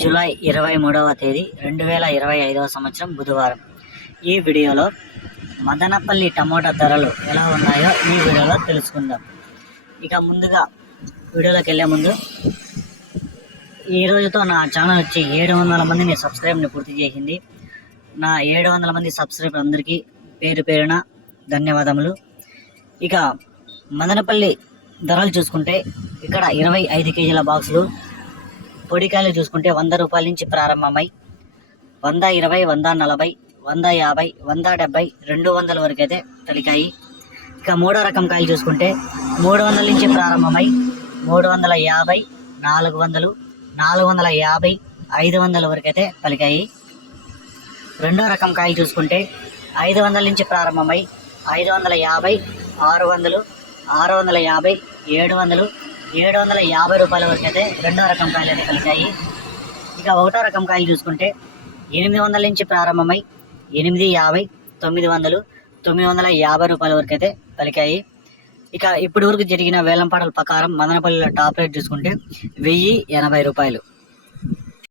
July 23వ తేదీ 2025వ సంవత్సరం బుధవారం. ఈ వీడియోలో మదనపల్లి టమోటా ధరలు ఎలా ఉన్నాయో ఈ వీడియోలో తెలుసుకుందాం. ఇక ముందుగా వీడియోలోకి వెళ్ళే ముందు ఈ రోజుతో నా ఛానల్ వచ్చి 700 మందిని సబ్స్క్రైబ్ని పూర్తి చేసింది. నా 700 మంది సబ్స్క్రైబర్ అందరికీ పేరు పేరున ధన్యవాదములు. ఇక మదనపల్లి ధరలు చూసుకుంటే ఇక్కడ 25 కేజీల బాక్సులు పొడికాయలు చూసుకుంటే 100 రూపాయల నుంచి ప్రారంభమై 120, 140, 150, 170, 200 వరకు అయితే పలికాయి. ఇక మూడో రకం కాయలు చూసుకుంటే 300 నుంచి ప్రారంభమై 350, 400, 450, 500 వరకు అయితే పలికాయి. రెండో రకం కాయలు చూసుకుంటే 500 నుంచి ప్రారంభమై 550, 600, 650, 700, 750 రూపాయల వరకు అయితే రెండో రకం కాయలు అయితే కలిగాయి. ఇక ఒకటో రకం కాయలు చూసుకుంటే 800 నుంచి ప్రారంభమై 850, 900, 950 రూపాయల వరకు అయితే పలికాయి. ఇక ఇప్పటి వరకు జరిగిన వేలంపాటల ప్రకారం మదనపల్లిలో టాప్ రేట్ చూసుకుంటే 1080 రూపాయలు.